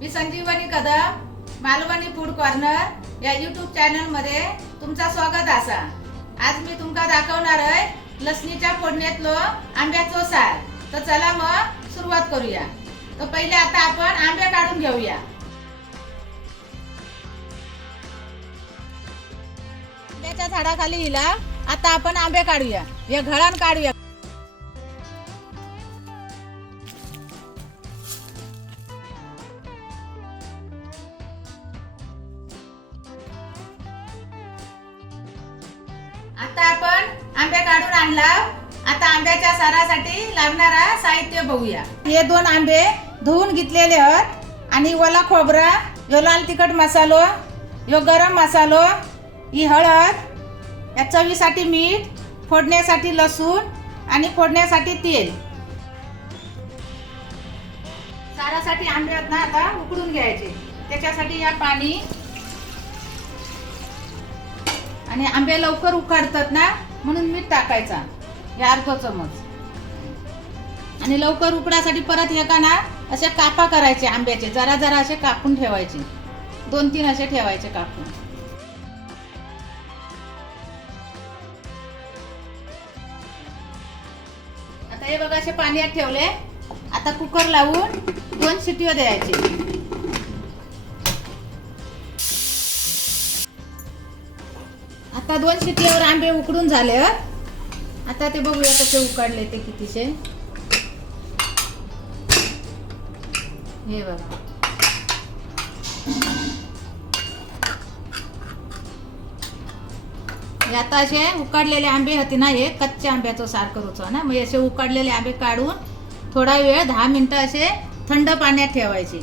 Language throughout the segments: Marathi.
मी संजीवनी कदम मालवणी फूड कॉर्नर या यूट्यूब चॅनल मध्ये तुमचा स्वागत असा। आज मी तुमका दाखवणार आहे लसणीच्या फोडणीतलो आंब्याचो सार। तर चला मग सुरुवात करूया। तर पहिले आता आपण आंबे काढून घेऊया। आंब्याच्या झाडाखाली हिला आता आपण आंबे काढूया, या घडान काढूया। आता आपण आंबे काढून आणला। आता आंब्याच्या सारासाठी लागणारा साहित्य बघूया। हे 2 आंबे धुवून घेतलेले आहेत आणि ओला खोबरा, यो लाल तिखट मसालो, यो गरम मसालो, ही हळद, या चवीसाठी मीठ, फोडण्यासाठी लसूण आणि फोडण्यासाठी तेल। सारासाठी आंबे आहेत ना आता उकडून घ्यायचे। त्याच्यासाठी या पाणी आणि आंबे लवकर उकडतात ना म्हणून मीठ टाकायचा, या अर्धा चमच। आणि लवकर उकडासाठी परत एका ना असे कापा करायचे आंब्याचे, जरा जरा असे कापून ठेवायचे, 2-3 असे ठेवायचे कापून। आता हे बघा असे पाण्यात ठेवले। आता कुकर लावून 2 शिट्ट्या द्यायचे। आता 2 शिट्टीवर आंबे उकडून झाले। आता ते बघूया कसे उकडले ते कितीशे। हे बघा हे आता असे उकडलेले आंबे होते ना, हे कच्च्या आंब्याचं सार करूचं ना। मग असे उकडलेले आंबे काढून थोडा वेळ 10 मिनिटं असे थंड पाण्यात ठेवायचे।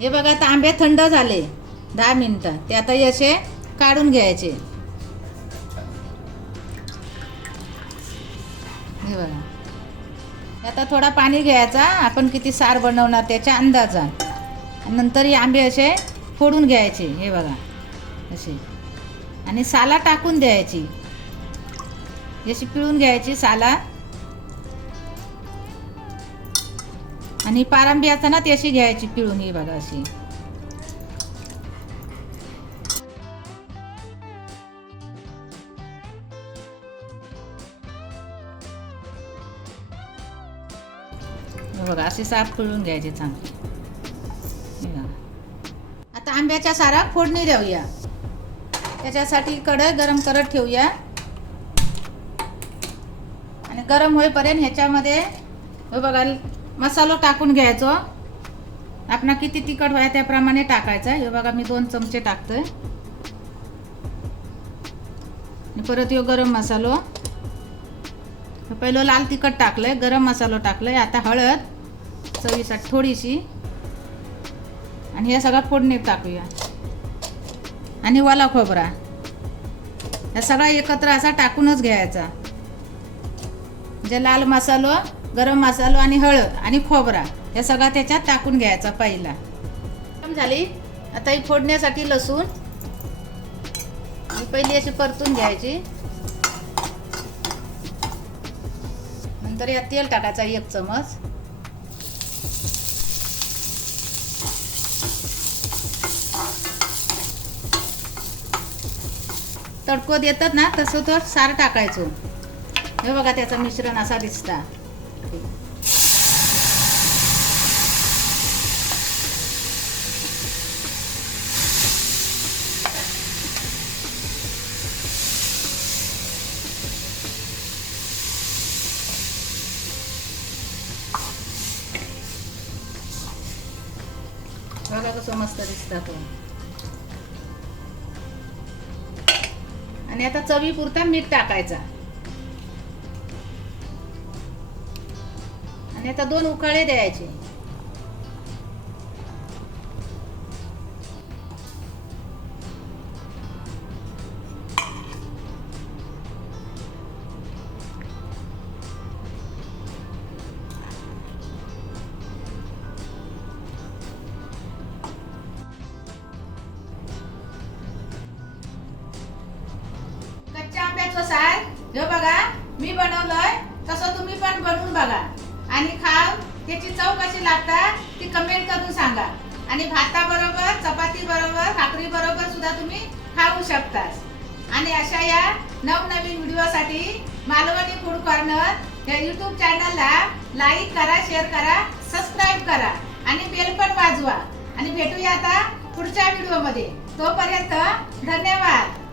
हे बघा आता आंबे थंड झाले 10 मिनिटं। ते आता असे काढून घ्यायचे। हे बघा आता थोडा पाणी घ्यायचा, आपण किती सार बनवणार त्याच्या अंदाजा। नंतर हे आंबे असे फोडून घ्यायचे, हे बघा असे, आणि साला टाकून द्यायची, अशी पिळून घ्यायची साला। आणि पारंबी असताना ती अशी घ्यायची पिळून, ही बघा अशी। बघा असे साफ पिळून घ्यायचे चांगले। आता आंब्याच्या सारा फोडणी देऊया। त्याच्यासाठी कढई गरम करत ठेवूया आणि गरम होईपर्यंत ह्याच्यामध्ये हे बघा मसालो टाकून घ्यायचो। आपण किती तिखट व्हाय त्याप्रमाणे टाकायचा। हे बघा मी 2 चमचे टाकतोय। परत यो गरम मसालो, पहिलं लाल तिखट टाकलंय, गरम मसालो टाकलंय। आता हळद चवीसाठी थोडीशी, आणि हे सगळं फोडणी टाकूया। आणि ओला खोबरा, हे सगळा एकत्र असा टाकूनच घ्यायचा। म्हणजे लाल मसालो, गरम मसालो आणि हळद आणि खोबरा हे सगळं त्याच्यात टाकून घ्यायचा पहिला। झाली आता ही फोडण्यासाठी लसूण पहिली अशी परतून घ्यायची। नंतर यात तेल टाकायचा 1 चमच। तडको देतात ना तसं तर सार टाकायचो। हे बघा त्याचं मिश्रण असा दिसता। बघा कसं मस्त दिसता तो। आणि आता चवीपुरता मीठ टाकायचा। आणि आता 2 उकळे द्यायचे। सार हे बघा मी बनवलंय तसं तुम्ही पण बनवून बघा आणि खाव त्याची चव कशी लागतात ती कमेंट करून सांगा. आणि भाताबरोबर, चपाती बरोबर, भाकरी बरोबर सुद्धा तुम्ही खाऊ शकता. आणि अशा या नवनवीन व्हिडिओसाठी मालवणी फूड कॉर्नर या यूट्यूब चॅनलला लाईक करा, शेअर करा, सबस्क्राईब करा आणि बेल पण वाजवा. आणि भेटूया आता पुढच्या व्हिडिओमध्ये. तोपर्यंत धन्यवाद.